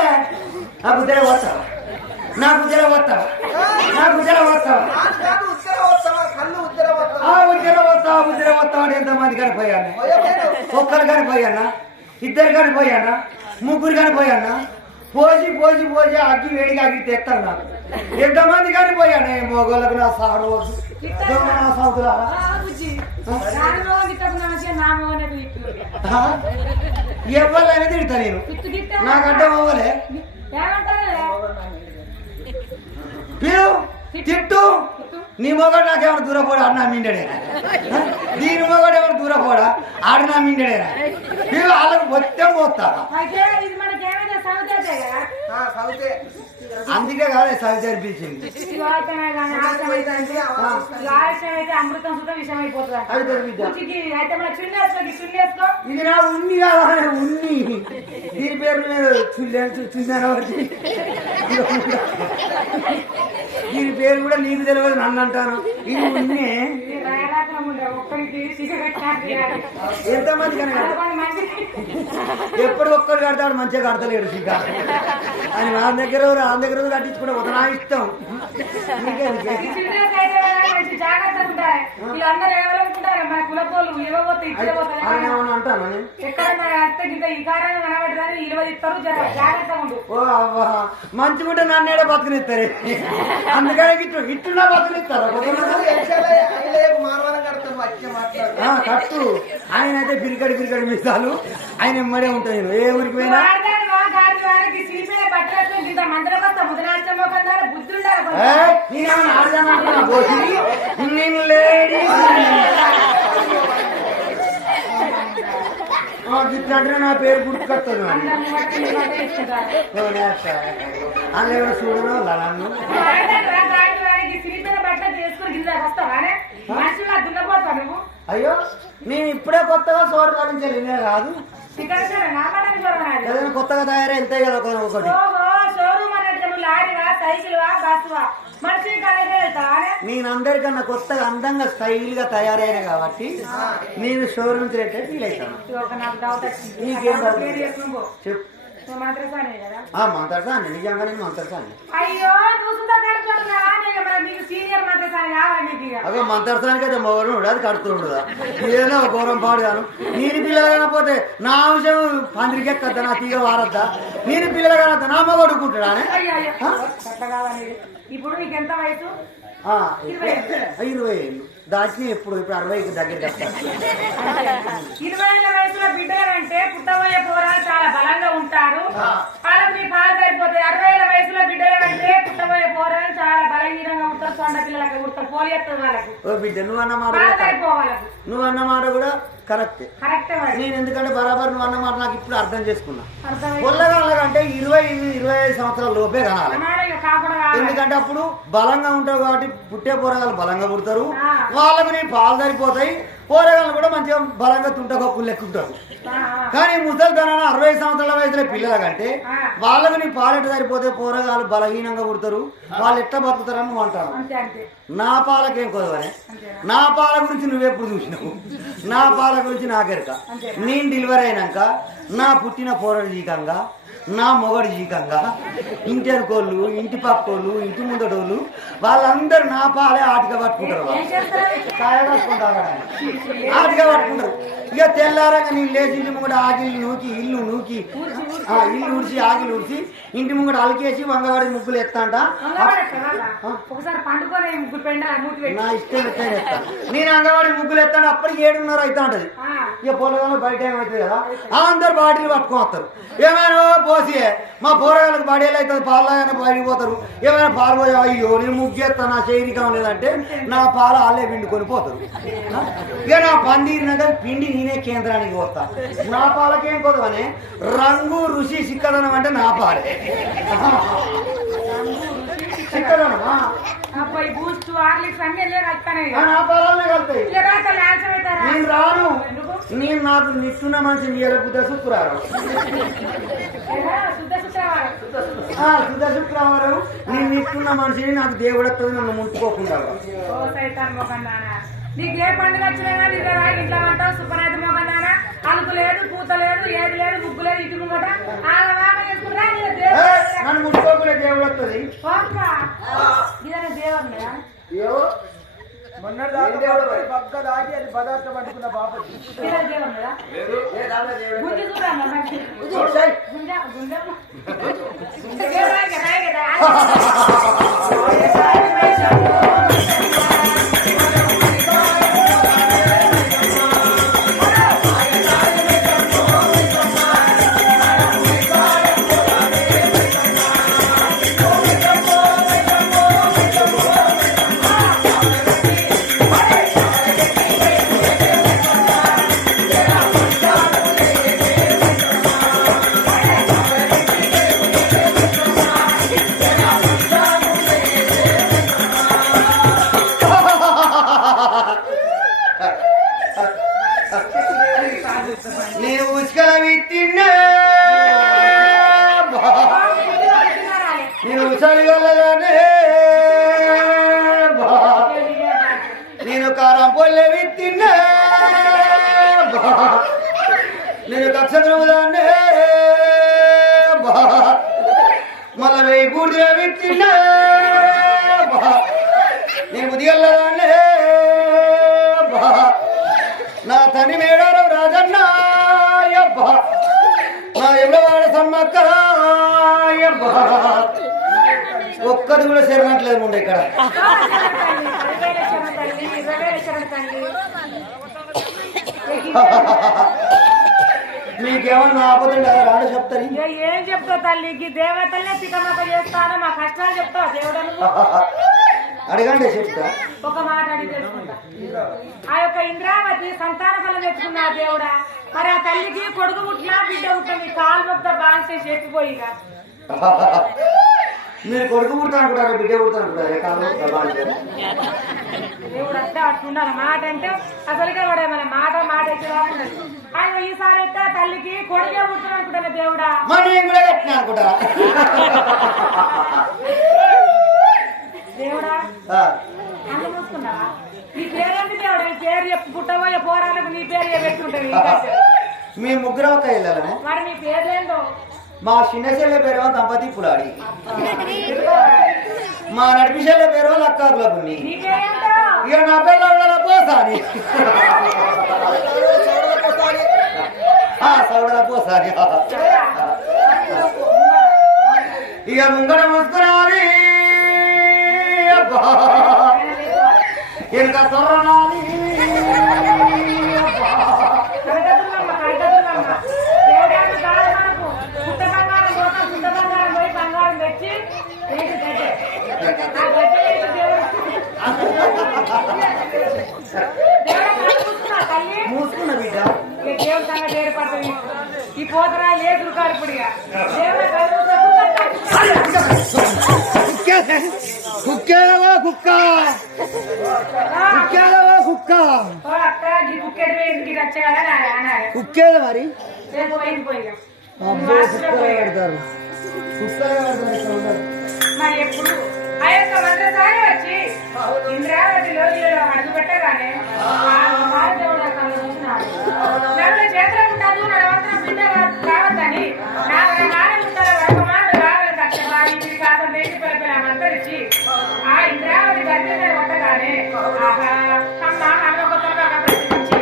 నా బుద్ధి వస్తావా, నా బుద్ధి వస్తావా, నా బుద్ధి వస్తావా, ఉద్యోగం వస్తావా, ఉద్యోగం వస్తావా అంటే ఎంతమంది కనిపోయాను? ఒక్కరు కనిపోయానా, ఇద్దరు కనిపోయానా, ముగ్గురు కనిపోయానా? పోసి పోసి పోసి అగ్గి వేడిగా అగ్గి తెస్తాను. నాకు ఎంతమంది కనిపోయాను మోగోళ్ళకు నా సాడు నా సౌతులా ఎవరైనా తిడతా నేను. నాకంటే మోగలే మీరు తిట్టు. నీ మొగడు నాకేమైనా దూరపోడా ఆడు నా మిండేనా? దీని మొగడు ఏమైనా దూరపోడా ఆడు నా మిండేనా? మీరు వాళ్ళకి మొత్తం పోతారా? అందుకే కాదు సవి జరిపించింది. అమృతం సుతం విషయం అయిపోతుంది. ఇది నా ఉన్ని కావాలి ఉన్ని. దీని పేరు నేను చూసాను. దీని పేరు కూడా నీకు తెలియదు నన్ను అంటాను. ఇది ఉన్ని. ఎంతమంది కనుక ఎప్పుడు ఒక్కడు కడతాడు మంచిగా కడతలేడు సిగ్గా అని నా దగ్గర కట్టించుకుంటే ఒక నా ఇష్టం. అంటాను మంచిగుంటే నన్నేడ బతుకునిస్తారు. అందుకని ఇట్టున్నా బతుకునిస్తారు. కట్టు ఆయన అయితే పిరికడి మిసాలు ఆయన ఎమ్మడే ఉంటాయి. ఏ ఊరికి పోయినా గిట్లంటే నా పేరు గుర్తుకొస్తుంది. అందులో చూడను నన్ను అయ్యో నేను ఇప్పుడే కొత్తగా సోరు కాలించాలి కాదు. ఏదైనా కొత్తగా తయారై వెళ్తాయి కదా ఒకటి. నేను అందరికన్నా కొత్తగా అందంగా స్టైల్ గా తయారైనా కాబట్టి నేను షోరూమ్ రేటే ఫీల్ అవుతాను. నీకేం చెప్పు నువ్వు మంత్రసానే కదా ఆ మంత్రసాన్ని నిజంగా నేను మంత్రసాన్ని. అయ్యో నువ్వు సుధా కడుతుండగా నీకు సీనియర్ మంత్రసాని కావాలి నీకు ఇక. అదే మంత్రసానికి అయితే మొగరు అది కడుతుండదా ఏదో ఘోరం పాడుగాను. నేను పిల్లలు కాకపోతే నా అంశం పందిరికెక్కద్దా నా తీగ వారద్దా, నేను పిల్లలు కానద్దా నా మొగడుకుంటాడా? అయ్యో అయ్యో అట్లా కావాలి. ఇప్పుడు నీకు ఎంత వయసు? 20 ఏళ్ళు దాచి ఇప్పుడు 60కి దగ్గరికి వస్తాను. 20 ఏళ్ల వయసులో బిడ్డలంటే పుట్టబోయే పోరాలు చాలా బలంగా ఉంటారు, వాళ్ళకి నీ పాలు సరిపోతాయి. 60 ఏళ్ల వయసులో బిడ్డలంటే పుట్టబోయే పోరాలు చాలా బలహీనంగా ఉంటారు, సొండ పిల్లలకి కుడతారు, పోలియత్తది వాళ్ళకి. ఓ బిడ్డ నువ్వు అన్న మాట పాలు సరిపోవాలకు. నువ్వు అన్న మాట కూడా కరెక్టే. కరెక్టే మరి. నేను ఎందుకంటే బరాబర్ నువ్వు అన్న మాట నాకు ఇప్పుడు అర్థం చేసుకున్నా. అర్థమైంది. పొల్లగాళ్ళకంటే 20-25 సంవత్సరాల లోపే కనాలి. అన్నాడు ఇక కాకుండా కావాలి. ఎందుకంటే అప్పుడు బలంగా ఉంటావు కాబట్టి పుట్టే పోరగాళ్ళు బలంగా పుడతారు, వాళ్ళకు నీ పాలు సరిపోతాయి, పోరగాళ్ళు కూడా మంచిగా బలంగా తుంటకొక్కులు లెక్కుంటారు. కానీ ముసలితనాన 60 సంవత్సరాల వయసులో పిల్లల కంటే వాళ్ళకు నీ పాలెట్ట సరిపోతే పోరగాళ్ళు బలహీనంగా పుడతారు, వాళ్ళు ఎట్లా బతుకుతారని నువ్వు అంటారు. అంతే అంతే నా పాలకేం కొదవనే, నా పాల గురించి నువ్వెప్పుడు చూసినావు, నా పాల గురించి నాకెరక. నేను డెలివరీ అయినాక నా పుట్టిన పోరడు జీకంగా, నా మొగడు జీకంగా, ఇంటి అనుకోళ్ళు, ఇంటి పక్కోళ్ళు, ఇంటి ముందటోళ్ళు వాళ్ళందరూ నా పాలే ఆటిగా పట్టుకుంటారు. ఆటిగా పట్టుకుంటారు. ఇక తెల్లారంగా నేను లేచి ఇంటి ముంగట ఆగిలి నూకి ఇల్లు నూకి ఇల్లు ఉడిచి ఆగిలి ఉడిచి ఇంటి ముంగట అలికేసి వంగవాడి ముగ్గులు ఎత్తాంట. ఒకసారి పండుకొని ముగ్గురు పెండ మూతి పెట్టి నా ఇష్టం ఎత్తాను ఎత్తాను. నేను అంగవాడి ముగ్గులు ఎత్తాను అప్పటికి 7:30 అవుతా ఉంటది. ఇక పొలగాలు బయట ఏమవుతుంది కదా, అందరు బాటిల్ పట్టుకొని వస్తారు. ఏమైనా పోసి మా పోరగాళ్ళకి బాడీలు అవుతుంది, పాలలాగానే బయటికి పోతారు. ఏమైనా పాలు పోయి అయ్యో నేను ముగ్గేస్తాను నా చేయనికం లేదంటే నా పాలు వాళ్ళే పిండుకొని పోతారు. ఇక నా పందిరినాక పిండి నేనే కేంద్రానికి పోతా. నా పాలకేం పోతామని రంగు రుచి సిక్కదనం అంటే నా పాలే సిక్కదనమా. అబ్బాయి బూస్ట్ హార్లిక్స్ అన్ని వెళ్ళే కలుపుతానే నా పాలనే కలుతాయి. నేను రాను, నేను నాకు నిస్తున్న మనిషి నీళ్ళ శుక్రవారం శుద్ధ శుక్రవారం నేను నిస్తున్న మనిషిని నాకు దేవుడు వస్తుంది, నన్ను ముంచుకోకుండా. నీకు ఏ పండుగ వచ్చినా కానీ ఇంట్లో అంటావు సుపనాథ మొగన్నానా, అలుపు లేదు, పూత లేదు, ఏది లేదు, ముగ్గు లేదు, ఇటు ముంగట నన్ను ముట్టుకోకుండా దేవుడు వస్తుంది. ఇదైనా దేవుడు మొన్న పక్క దాటి అది పదార్థం పట్టుకున్న పాప గుంజు చూడమ్మా గుంజ గుంజ నేను ఉసుకలవి తిన్నా, నేను ఉసలిగలనే, నేను కారం పొల్లవి తిన్నా, నేను కక్షద్రముదాన్నే, మళ్ళా వెయ్యి బూడిదవి తిన్నా, నేను ఉదిగల్లదాన్నే, నా తని మేడారం రాజన్న నా ఎవడవాడ సమ్మక్క ఒక్కది కూడా చేరనట్లేదు ఉండే ఇక్కడ. మీకేమన్నా ఆపదండి కదా రాడు చెప్తారు. ఏం చెప్తావు తల్లికి దేవతలనే తికమక చేస్తాను, మా కష్టాలు చెప్తావు దేవుడు. అడగండి చెప్తా. ఒక మాట అడిగి తెలుసుకుంటా. ఆ యొక్క ఇంద్రావతి సంతాన ఫలం తెచ్చుకున్నా దేవుడా, మరి ఆ తల్లికి కొడుకు పుట్టినా బిడ్డ పుట్టిన మీ కాలు మొత్త బాగా చెప్పిపోయిగా. మీరు కొడుకు పుడతా అనుకుంటారు, బిడ్డ పుడతా అనుకుంటారు. దేవుడు అంతా అట్లుండాలి. మాట అంటే అసలుగా కూడా మన మాట మాట ఎక్కడ ఆయన ఈసారి అయితే తల్లికి కొడుకే పుట్టిన అనుకుంటాను దేవుడా. నేను కూడా కట్టినా అనుకుంటా. దేవుడా అన్న చూసుకున్నావా? నీ పేరేంటి దేవుడా? నీ పేరు చెప్పు, పుట్టబోయే పోరాలకు నీ పేరు పెట్టుకుంటావు. మీ ముగ్గురు ఒక వెళ్ళాలనే మరి నీ పేర్లేందో మా చిన్న చెల్లె పేరు దంపతి పులాడి, మా నడిపి చెల్లె పేరు లక్కాకుల బున్ని, ఇక నా పేరు పోసాని సౌడల పోసాని. ఇక ముంగడ మూసుకురాలి ఇంకా తొర్రనాలి మూసుకున్న బిడ్డ దేవుడు సంగతి ఏర్పడుతుంది. ఈ పోతరా లేదురు కారుపుడిగా కుక్కేదవా కుక్క కుక్కేదవా కుక్క అక్క ఈ కుక్కెడు వేసి వచ్చే కదా అన్నారు. కుక్కేద మరి పోయింది పోయిగా అబ్బో కుక్కలు పెడతారు, కుక్కలు పెడతారు. మరి ఎప్పుడు ఆ యొక్క మంత్రసారి వచ్చి ఇంద్రావతిలో అడుగు పెట్టగానే దేవుడు చూసినాడు. నన్ను చేతులు ఉంటాను నడవంతరం పిండ కావద్దని నాన్న ఉంటారు వరకమాడు రావాలి కష్టపడి కాసం వేసి పిలిపిన మంత్రించి ఆ ఇంద్రావతి గర్భ కొట్టగానే ఆహా అమ్మ అమ్మ కొత్తగా ప్రతిష్ఠించి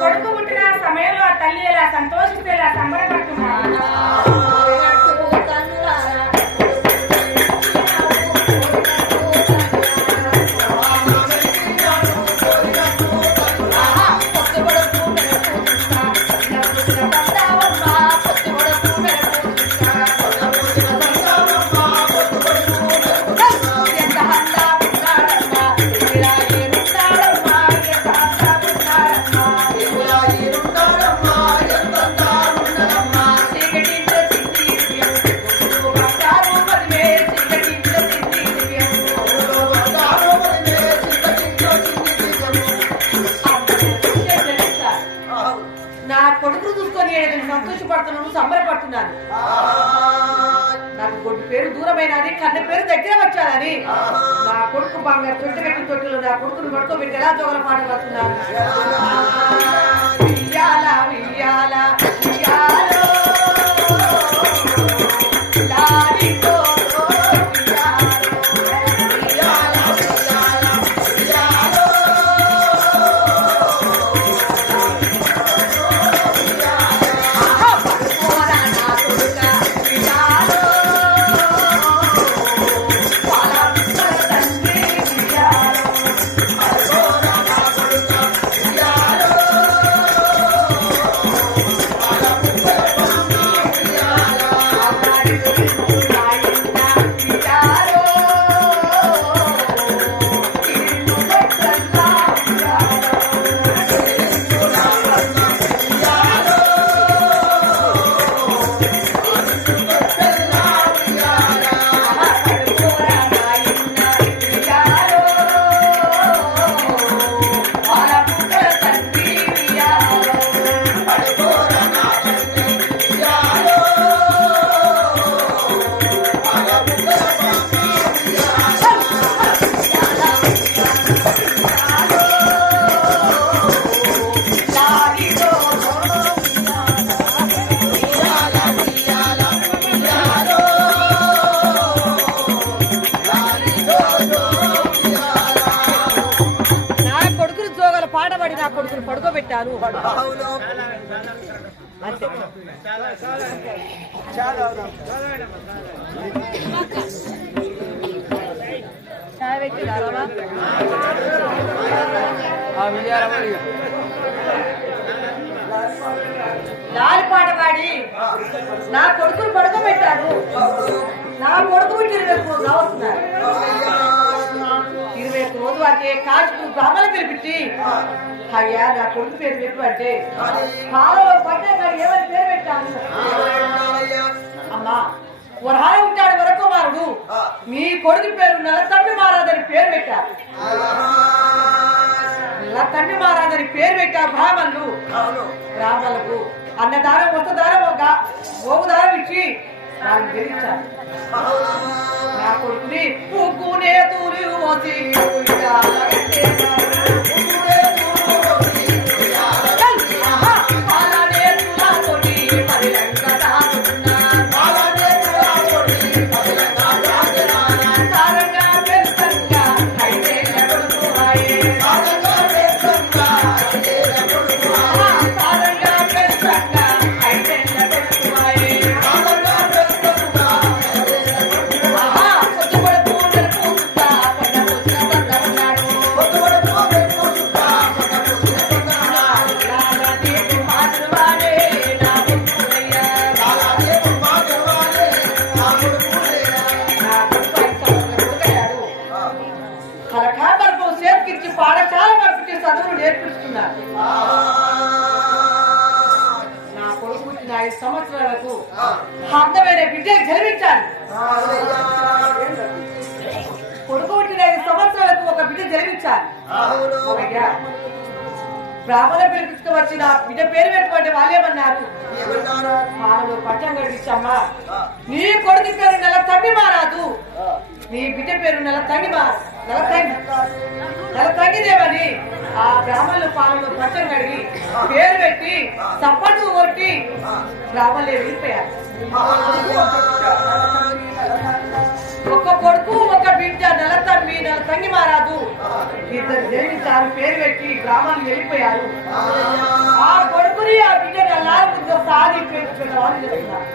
కొడుకు పుట్టిన సమయంలో ఆ తల్లి ఎలా సంతోషిస్తే ఎలా సంబరపడుతున్నాడు. నా కొడుకును చూసుకొని నేను సంతోషపడుతున్నాను, సంబరపడుతున్నాను. నాకు కొడుకు పేరు దూరమైనది, కన్న పేరు దగ్గర వచ్చాదని నా కొడుకు బంగారు చుట్టు కట్టి తొట్టిలో నా కొడుకును పడుకోబెట్టి ఎలా జోగల పాట పడుతున్నాను. వియ్యాల వియ్యాల వియ్యాలో నా కొడుకును పడుకోబెట్టాను. చాయ్ పెట్టి రావా లాలిపాట పాడి నా కొడుకును పడుకోబెట్టాను. నా కొడుకు 21 వస్తున్నారు. 21 రోజు అంటే కాశీ బ్రాహ్మణులు పిలిపించి అయ్యా నా కొడుకు పేరు పెట్టు అంటే కాలువ పట్టే ఏమని పేరు పెట్టాను. అమ్మా వరహాల ఉంటాడు వరకుమారుడు, మీ కొడుకు పేరు నల్లతమ్మి మహారాజని పేరు పెట్టారు. నల్లతమ్మి మహారాజని పేరు పెట్టారు బ్రాహ్మణులకు. అన్నదానం వస్తదారం గోగుదారం ఇచ్చి వాళ్ళని గెలిచారు. నా కొడుకుని పుక్కునే తూరి పాఠశాల పంపించే చదువులు నేర్పిస్తున్నారు. నా కొడుకు పుట్టిన 5 సంవత్సరాలకు అందమైన బిడ్డకు జన్మించాలి. కొడుకు పుట్టిన 5 సంవత్సరాలకు ఒక బిడ్డ జన్మించాలి. బ్రాహ్మణ పిలిపించుకు వచ్చిన బిడ్డ పేరు పెట్టుకుంటే వాళ్ళేమన్నారు, పాలలో పట్టం గడిపించమ్మా నీ కొడుకు పేరు నల్లతమ్మి మహారాజు, నీ బిడ్డ పేరు నల్లతంగిదేవని ఆ బ్రాహ్మణులు పాలలో పట్టం కడిగి పేరు పెట్టి చప్పట్లు కొట్టి బ్రాహ్మణులే వెళ్ళిపోయారు. ఒక కొడుకు ఒక బిడ్డ నల్లతంగి మహారాజు ఇద్దరు జన్మించారు. పేరు పెట్టి బ్రాహ్మణులు వెళ్ళిపోయారు. ఆ కొడుకుని ఆ బిడ్డ నల్లారు ముందు సాది పెట్టుకున్నవాళ్ళు చెప్తున్నారు.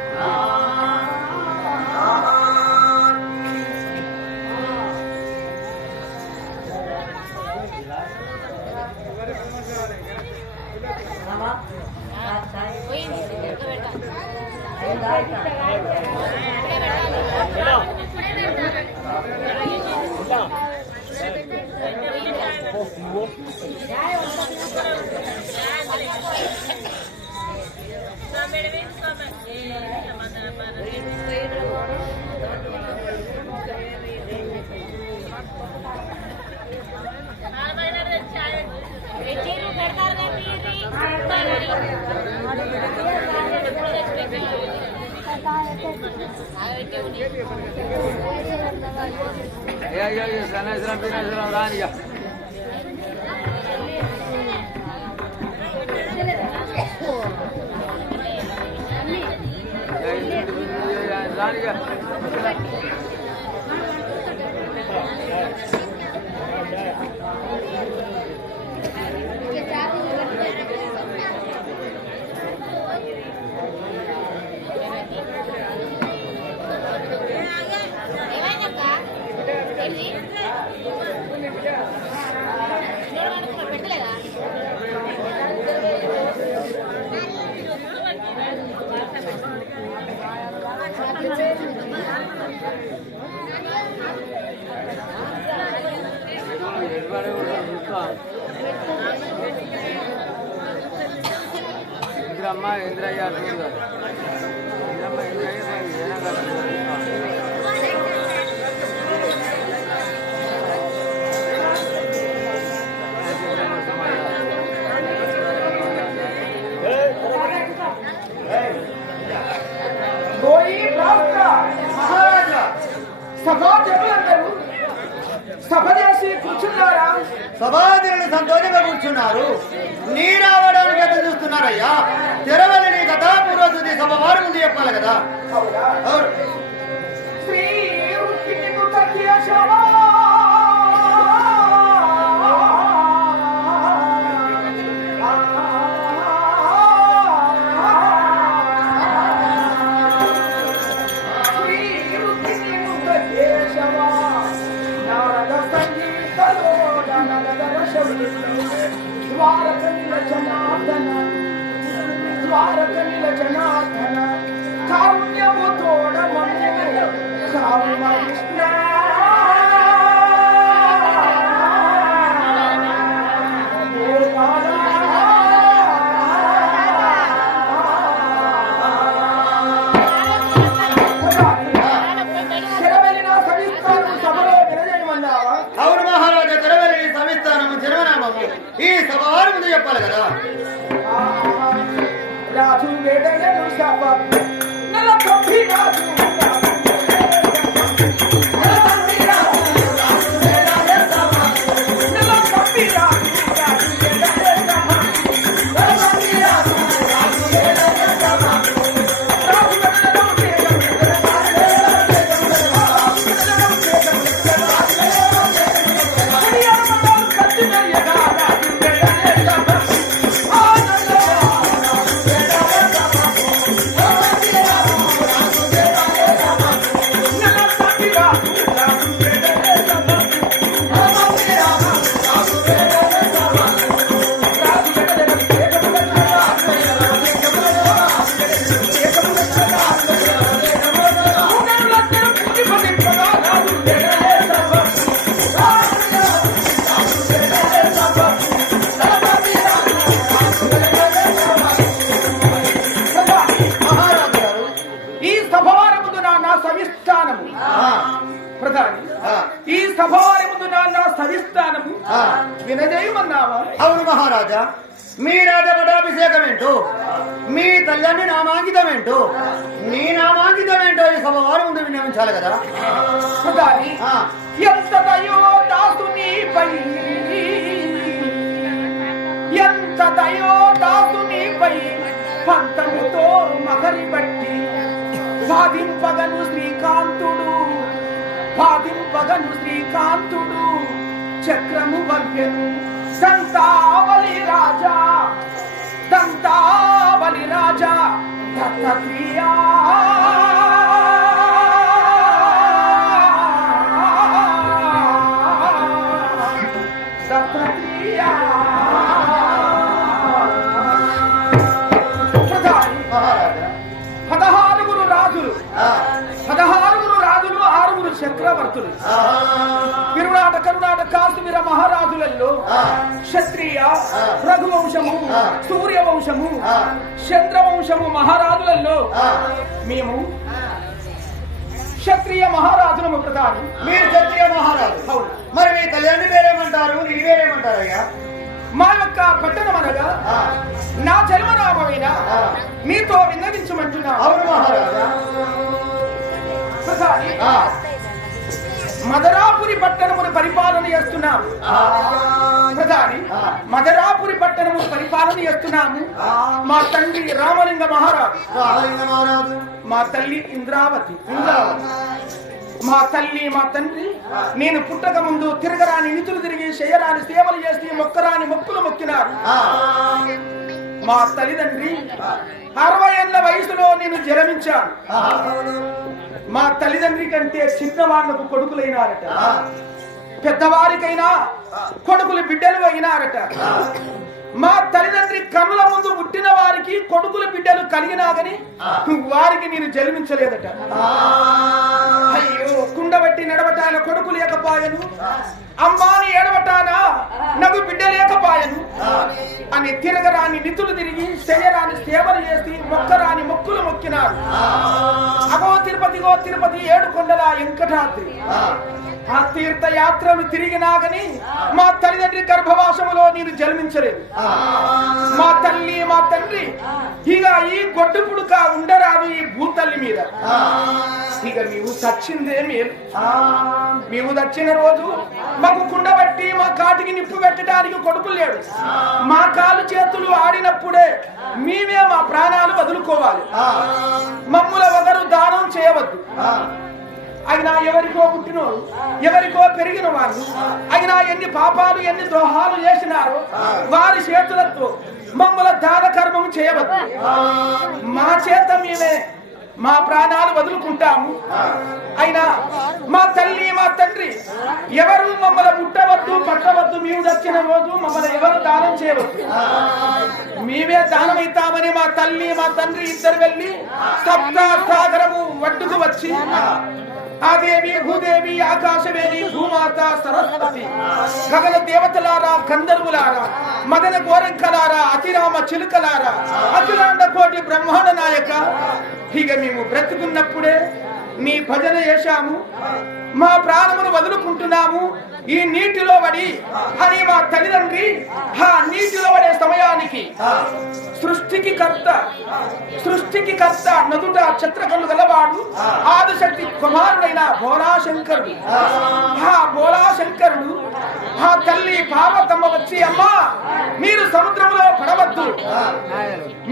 ఇంద్రమ్మ ఇంద్రయ్య ఇంద్రమ్మ మహారాజా సభాజనులందరూ సభ చేసి కూర్చున్నారా? సభాధిని సంతోషంగా కూర్చున్నారు. నీ రావడానికి ఎంత చూస్తున్నారయ్యా? తెరవల్లి నీ కథ పూర్వశుద్ధి సభ వారి ముందు చెప్పాలి కదా. శ్రీ ద్వారక నిలజనాథన కారుణ్యము తోడమము కామ కృష్ణ అవును మహారాజా, తెరవెల్లి సవిస్తానము జన్మనామము ఈ సభవారి ముందు చెప్పాలి కదా. రాజు వేదయను సభ నల కపి రాజు ఈ సభవారి ముందు నా సవిస్తానము వినజేయమన్నావా? అవును మహారాజా, మీ రాజపటాభిషేకం ఏంటో, మీ తల్లిని నామాంకితం ఏంటో, నీ నామాంకితం ఏంటో ఈ సభవారి ముందు వినియోగించాలి కదా. ఎంత దయో దాసునిపై, ఎంత దయో దాసునిపై పంతముతో మగరి బట్టి సాధింపగను శ్రీకాంతుడు, సాధింపగను శ్రీకాంతుడు చక్రము వర్గను దంతావలి రాజా, దంతావలి రాజా దత్తత్రియా దత్తత్రియా. పదహారుగురు రాజులు, 6 చక్రవర్తులు, విరునాట కరునాట కాశ్మీర మహారాజులలో క్షత్రియ రఘువంశము, సూర్యవంశము, చంద్రవంశము మహారాజులలో మేము క్షత్రియ మహారాజులము. ప్రధాని మీరు క్షత్రియ మహారాజు, మరి మీ కళ్యాణి వేరేమంటారు, నీ వేరేమంటారయ్యా? మా యొక్క పట్టణం అనగా నా జన్మనామైన మీతో విన్నవించమంటున్నా. అవును మహారాజా. ప్రధాని మదరాపురి పట్టణమును పరిపాలన చేస్తున్నాము. ప్రధాని మదరాపురి పట్టణమును పరిపాలన చేస్తున్నాము. మా తండ్రి రామలింగ మహారాజు, మా తల్లి ఇంద్రావతి, మా తల్లి మా తండ్రి నేను పుట్టక ముందు తిరగరాని నిధులు తిరిగి చేయరాని సేవలు చేసి మొక్కరాని మొక్కులు మొక్కినారు. మా తల్లిదండ్రి 60 ఏళ్ల వయసులో నేను జన్మించాను. మా తల్లిదండ్రి కంటే చిన్నవాళ్లకు కొడుకులైనారట, పెద్దవారికైనా కొడుకులు బిడ్డలు అయినారట. మా తల్లిదండ్రి కన్నుల ముందు పుట్టిన వారికి కొడుకులు బిడ్డలు కలిగినా గని వారికి నేను జన్మించలేదట. అయ్యో, కుండబట్టి నడవటాన కొడుకు లేకపాయను, అమ్మాని ఏడవటాన నాకు బిడ్డ లేకపాయను అని తిరగరాని నిధులు తిరిగి చేయరాని సేవలు చేసి మొక్కరాని మొక్కులు మొక్కినారు. అగో తిరుపతిగో తిరుపతి, 7 కొండల వెంకటాద్రి ఆ తీర్థయాత్రలు తిరిగినా గని మా తల్లిదండ్రి గర్భవాసములో నేను జన్మించలేదు. మా తల్లి మా తండ్రి ఇక ఈ గొడ్డు పుడుక ఉండరాదు ఈ భూతల్లి మీద. ఇక మేము చచ్చిందే మేలు. మేము చచ్చిన రోజు మాకు కుండబట్టి మా కాటికి నిప్పు పెట్టడానికి కొడుకు లేడు. మా కాలు చేతులు ఆడినప్పుడే మేమే మా ప్రాణాలు వదులుకోవాలి. మమ్ముల ఒకరు దానం చేయవద్దు. అయినా ఎవరికో పుట్టినోడు, ఎవరికో పెరిగిన వాళ్ళు అయినా ఎన్ని పాపాలు ఎన్ని ద్రోహాలు చేసినారో వారి చేతులతో మమ్మల దాన కర్మము చేయవద్దు. మా చేత మేమే మా ప్రాణాలు వదులుకుంటాము. అయినా మా తల్లి మా తండ్రి ఎవరు మమ్మల్ని ముట్టవద్దు పట్టవద్దు. మేము దచ్చిన రోజు మమ్మల్ని ఎవరు దానం చేయవద్దు. మేమే దానమైతామని మా తల్లి మా తండ్రి ఇద్దరు వెళ్ళి సప్త సాగరము ఒడ్డుకు వచ్చి ఆదేవి భూదేవి ఆకాశవేణి భూమాత సరస్వతి గగన దేవతలారా గంధర్వులారా మదన గోరంకలారా అతిరామ చిలుకలారా అఖిలాండ కోటి బ్రహ్మాండ నాయక, ఇక మేము బ్రతుకున్నప్పుడే నీ భజన చేశాము, మా ప్రాణమును వదులుకుంటున్నాము ఈ నీటిలో పడి అని మా తల్లిదండ్రి ఆ నీటిలో పడే సమయానికి సృష్టికి కర్త నదుట ఛత్రకళ్ళు గలవాడు ఆదిశక్తి కుమారుడైన బోలాశంకరుడు. ఆ బోలాశంకరుడు ఆ తల్లి పార్వతమ్మ వచ్చి అమ్మా మీరు సముద్రంలో పడవద్దు,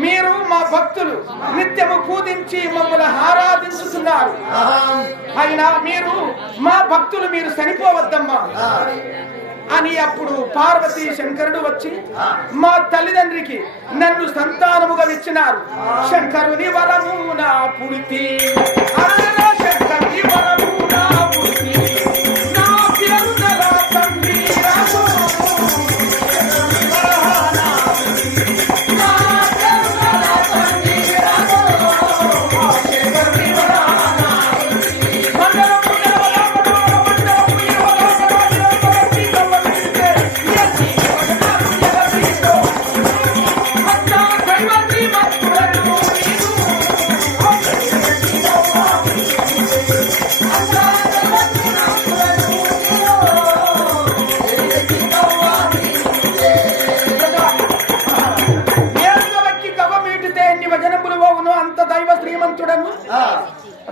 మీరు మా భక్తులు నిత్యము పూజించి మమ్మల్ని ఆరాధించుతున్నారు, అయినా మీరు మా భక్తులు మీరు చనిపోవద్దమ్మా అని అప్పుడు పార్వతీ శంకరుడు వచ్చి మా తల్లిదండ్రికి నన్ను సంతానముగా ఇచ్చినారు. శంకరుని వరము నా పుడితి, శంకరుని వరము నా పుడితి, నా పేరు నల తండ్రి రాజు.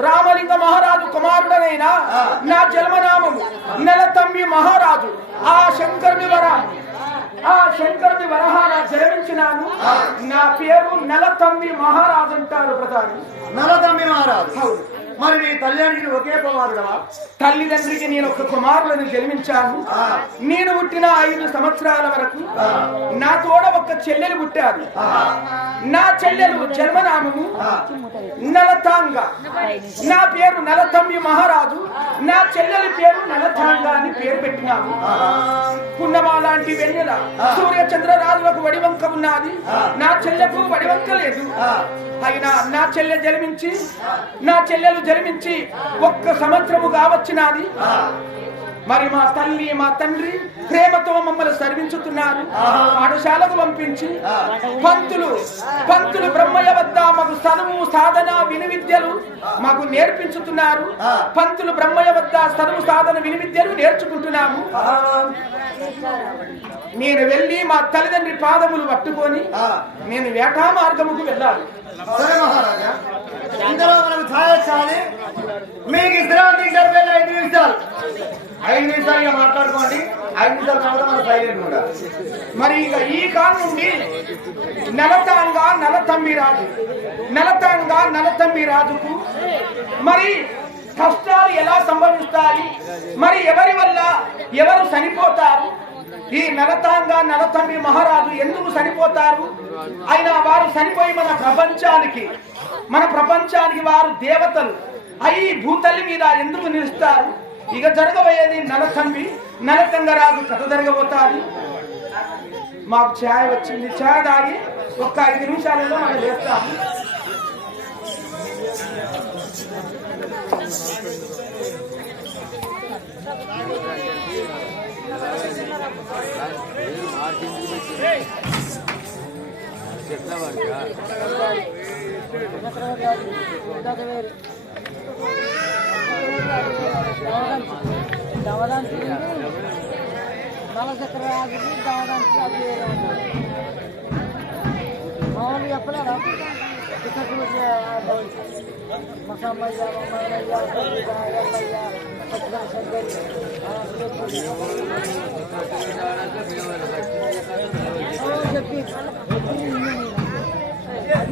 రామలింగ మహారాజు కుమారుడనైన నా జన్మనామము నెలతమ్మి మహారాజు. ఆ శంకరుని వరహాన జన్మించినాను. నా పేరు నెలతమ్మి మహారాజు అంటారు ప్రధాని. నలతమ్మి మహారాజు. మరి నీ తల్లిదండ్రికి ఒకే కుమారుడవా? తల్లిదండ్రికి నేను ఒక కుమారులను జన్మించాను. నేను పుట్టిన 5 సంవత్సరాల వరకు నా తోడ ఒక చెల్లెలు పుట్టారు. నా చెల్లెలు జన్మనామము నలతాంగ. నా పేరు నలతమ్మి మహారాజు. నా చెల్లెలి పేరు నలతాంగ అని పేరు పెట్టినాము. పున్నమా లాంటి వెన్నెల సూర్య చంద్రరాజులకు వడివంక ఉన్నది. నా చెల్లెకు వడివంక లేదు. అయినా నా చెల్లెలు జన్మించి 1 సంవత్సరము కావచ్చినది. మరి మా తల్లి మా తండ్రి ప్రేమతో మమ్మల్ని సర్వించుతున్నారు. పాఠశాలకు పంపించి పంతులు బ్రహ్మయ్య వద్ద మాకు చదువు సాధన వినివిద్యలు మాకు నేర్పించుతున్నారు. పంతులు బ్రహ్మయ్య వద్ద చదువు సాధన వినివిద్యలు నేర్చుకుంటున్నాము. నేను వెళ్ళి మా తల్లిదండ్రి పాదములు పట్టుకొని నేను వేటా మార్గముకు వెళ్ళాలి. సరే మహారాజా, ఇందులో మనకు ఛాయొచ్చాలి. మీకు ఇద్దరు ఇంటర్వ్యూలు 5 నిమిషాలు. 5 నిమిషాలు ఇక మాట్లాడుకోండి. 5 నిమిషాల తర్వాత మన సైలెంట్ కూడా. మరి ఇక ఈ కాలం నుండి నలతాంగ నలతమ్మి రాజుకు మరి కష్టాలు ఎలా సంభవిస్తాయి, మరి ఎవరి వల్ల ఎవరు చనిపోతారు, ఈ నలతమ్మి మహారాజు ఎందుకు చనిపోతారు, అయినా వారు చనిపోయి మన ప్రపంచానికి వారు దేవతలు అయి భూతల్లి మీద ఎందుకు నిలుస్తారు. ఇక జరగబోయేది నలతంగరాజు కథ జరగబోతాది. మాకు ఛాయ్ వచ్చింది. ఛాయ్ తాగి ఒక 5 నిమిషాలలో మనం చేస్తాము. మామూలు చెప్పలేదా చెప్పి